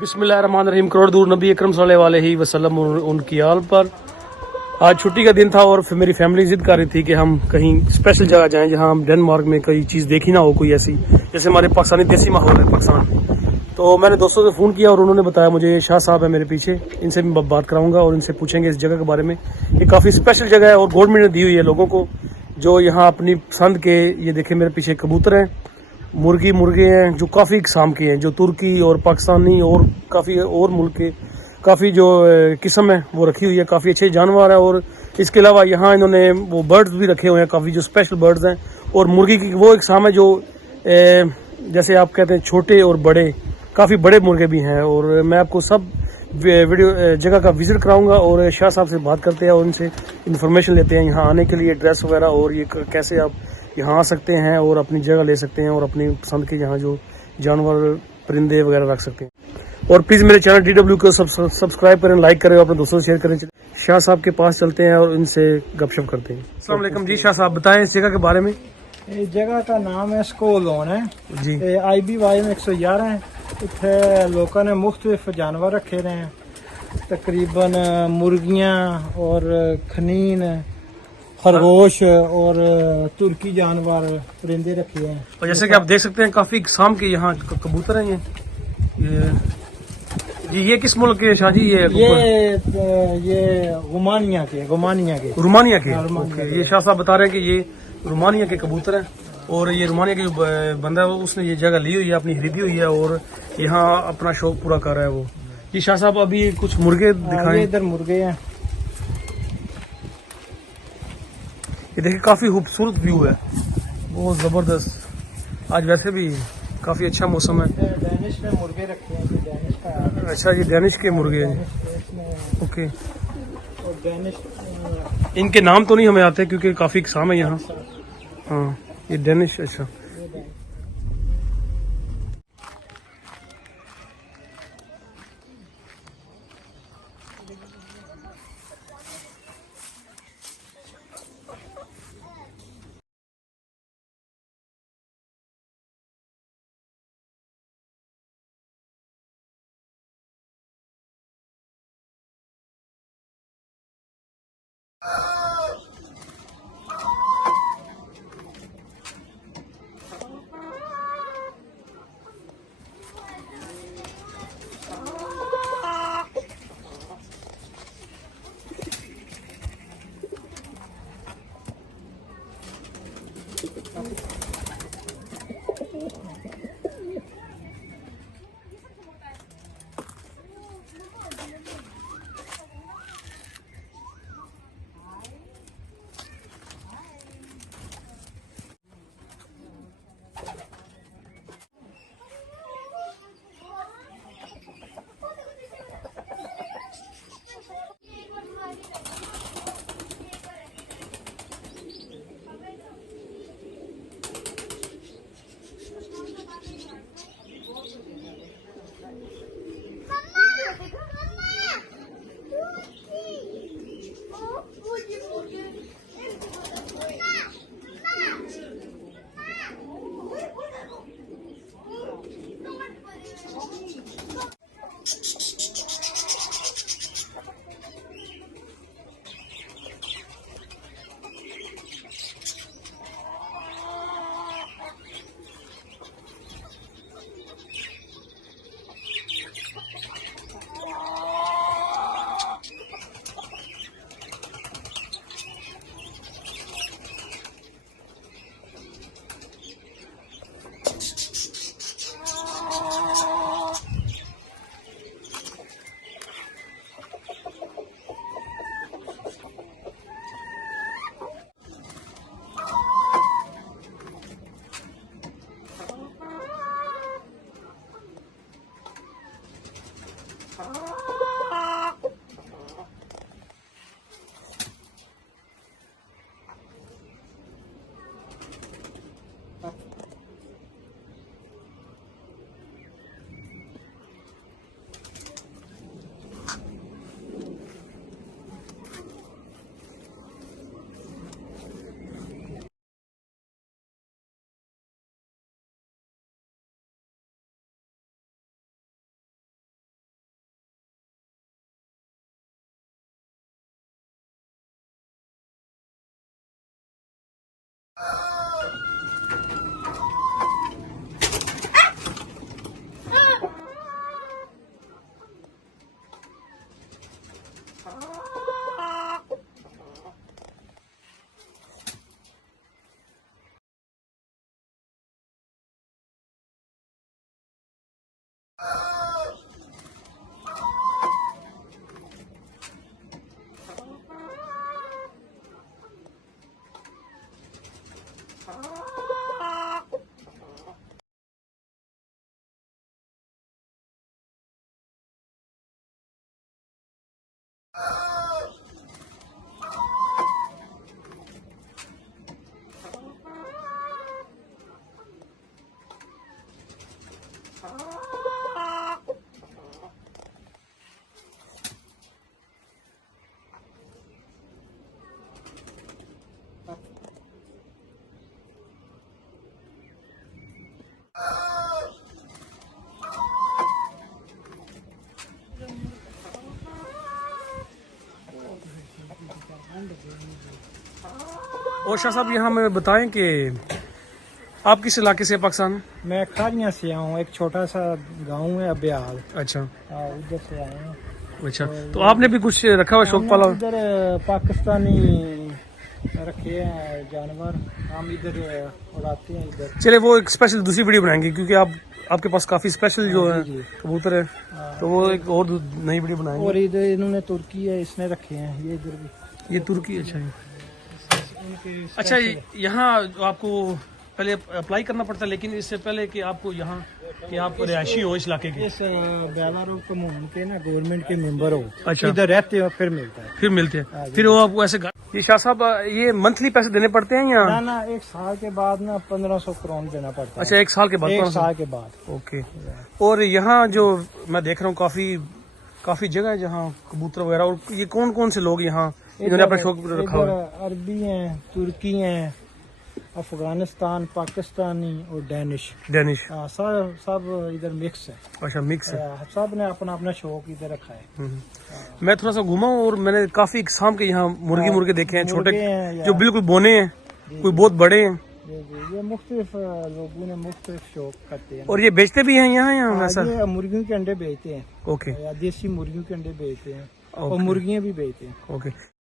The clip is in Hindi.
बिस्मिल्लाहिर्रहमानिर्रहीम। करोड़ दूर नबी अकरम सल्लल्लाहु अलैहि वसल्लम उनकी आल पर। आज छुट्टी का दिन था और फिर मेरी फैमिली जिद कर रही थी कि हम कहीं स्पेशल जगह जाएं जहां हम डेनमार्क में कोई चीज़ देखी ना हो, कोई ऐसी जैसे हमारे पाकिस्तानी देसी माहौल है पाकिस्तान में। तो मैंने दोस्तों से फ़ोन किया और उन्होंने बताया, मुझे शाह साहब है मेरे पीछे, इनसे भी बात कराऊंगा और इनसे पूछेंगे इस जगह के बारे में। ये काफ़ी स्पेशल जगह है और गवर्नमेंट ने दी हुई है लोगों को जो यहाँ अपनी पसंद के। ये देखें मेरे पीछे कबूतर हैं, मुर्गे हैं जो काफ़ी किस्म के हैं, जो तुर्की और पाकिस्तानी और काफ़ी और मुल्क के काफ़ी जो किस्म है वो रखी हुई है। काफ़ी अच्छे जानवर है और इसके अलावा यहाँ इन्होंने वो बर्ड्स भी रखे हुए हैं, काफ़ी जो स्पेशल बर्ड्स हैं। और मुर्गी की वो एक किस्म है जो जैसे आप कहते हैं छोटे और बड़े, काफ़ी बड़े मुर्गे भी हैं। और मैं आपको सब वीडियो जगह का विजिट कराऊंगा और शाह साहब से बात करते हैं और उनसे इन्फॉर्मेशन लेते हैं यहाँ आने के लिए, एड्रेस वगैरह और ये कैसे आप यहाँ आ सकते हैं और अपनी जगह ले सकते हैं और अपनी पसंद के यहाँ जो जानवर परिंदे वगैरह रख सकते हैं। और प्लीज़ मेरे चैनल DW को सब्सक्राइब करें, लाइक करें और अपने दोस्तों से शेयर करें। शाह साहब के पास चलते हैं और इनसे गपशप करते हैं। अस्सलाम वालेकुम जी। शाह साहब बताएं इस जगह के बारे में। इस जगह का नाम है स्कोलोन है जी। IBY में 111 है। इतने लोगों ने मुख्तलिफ जानवर रखे रहे हैं, तकरीबन मुर्गियाँ और खनीन, खरगोश और तुर्की जानवर परिंदे रखे हैं। और जैसे कि आप देख सकते हैं काफ़ी किस्म के यहाँ कबूतर हैं। ये जी ये किस मुल्क के शाह जी? ये रोमानिया के रोमानिया के। ये शाह साहब बता रहे हैं कि ये रोमानिया के कबूतर हैं और ये रोमानिया के जो बंदा है उसने ये जगह ली हुई है, अपनी खरीदी हुई है और यहाँ अपना शौक पूरा कर रहा है वो। जी शाह साहब अभी कुछ मुर्गे दिखाएं। इधर मुर्गे हैं। ये देखिए काफ़ी खूबसूरत व्यू है, बहुत ज़बरदस्त। आज वैसे भी काफ़ी अच्छा मौसम है। डेनिश में मुर्गे रखे हैं, ये डेनिश का। अच्छा ये डेनिश के मुर्गे हैं। ओके। और डेनिश इनके नाम तो नहीं हमें आते क्योंकि काफ़ी किस्म है यहाँ। हाँ ये डेनिश। अच्छा और शाह साहब यहाँ हमें बताएं कि आप किस इलाके से पाकिस्तान? मैं खारियाँ से आया हूँ, एक छोटा सा गांव है अब्याल, अच्छा उधर से आए हैं। अच्छा, तो आपने भी कुछ रखा हुआ शौक पाला? इधर पाकिस्तानी रखे हैं जानवर, हम इधर उड़ाते हैं इधर। चले वो एक स्पेशल दूसरी वीडियो बनाएंगे क्योंकि आपके पास काफी स्पेशल जो है जी। कबूतर है, तो वो एक और नई वीडियो बनाएंगे। और इधर इन्होंने तुर्की है, इसने रखे हैं, ये इधर भी ये तुर्की। अच्छा इनके अच्छा, यहाँ आपको पहले अप्लाई करना पड़ता है, लेकिन इससे पहले कि आपको यहाँ कि आप रिहायशी हो इस इलाके के, इस बेलारूब कम्यून के ना गवर्नमेंट के मेंबर हो, अच्छा, इधर रहते हो फिर मिलता है, फिर मिलते हैं, फिर वो आपको ऐसे ये शाह साहब ये मंथली पैसे देने पड़ते हैं या? ना ना, एक साल के बाद ना 1500 करोड़ देना पड़ता है। अच्छा, एक साल के बाद? एक साल के बाद। ओके। और यहाँ जो मैं देख रहा हूँ काफी जगह है जहाँ कबूतर वगैरह, और ये कौन कौन से लोग यहाँ इन्होंने अपना शौक रखा हुआ है? अरबी हैं, तुर्की हैं, अफगानिस्तान, पाकिस्तानी और डेनिश। सब इधर मिक्स है। अच्छा, मिक्स है। सब ने अपना अपना शौक इधर रखा है। मैं थोड़ा सा घूमा हूँ और मैंने काफी किस्म के यहाँ मुर्गे देखे हैं, छोटे जो बिल्कुल बोने हैं, कोई बहुत बड़े हैं। ये मुख्तलिफ लोगों ने मुख्तलिफ शौक करते हैं। और ये बेचते भी हैं यहाँ वैसा? ये मुर्गियों के अंडे बेचते हैं। ओके। या देसी मुर्गियों के अंडे बेचते हैं और मुर्गियां भी बेचते हैं। ओके।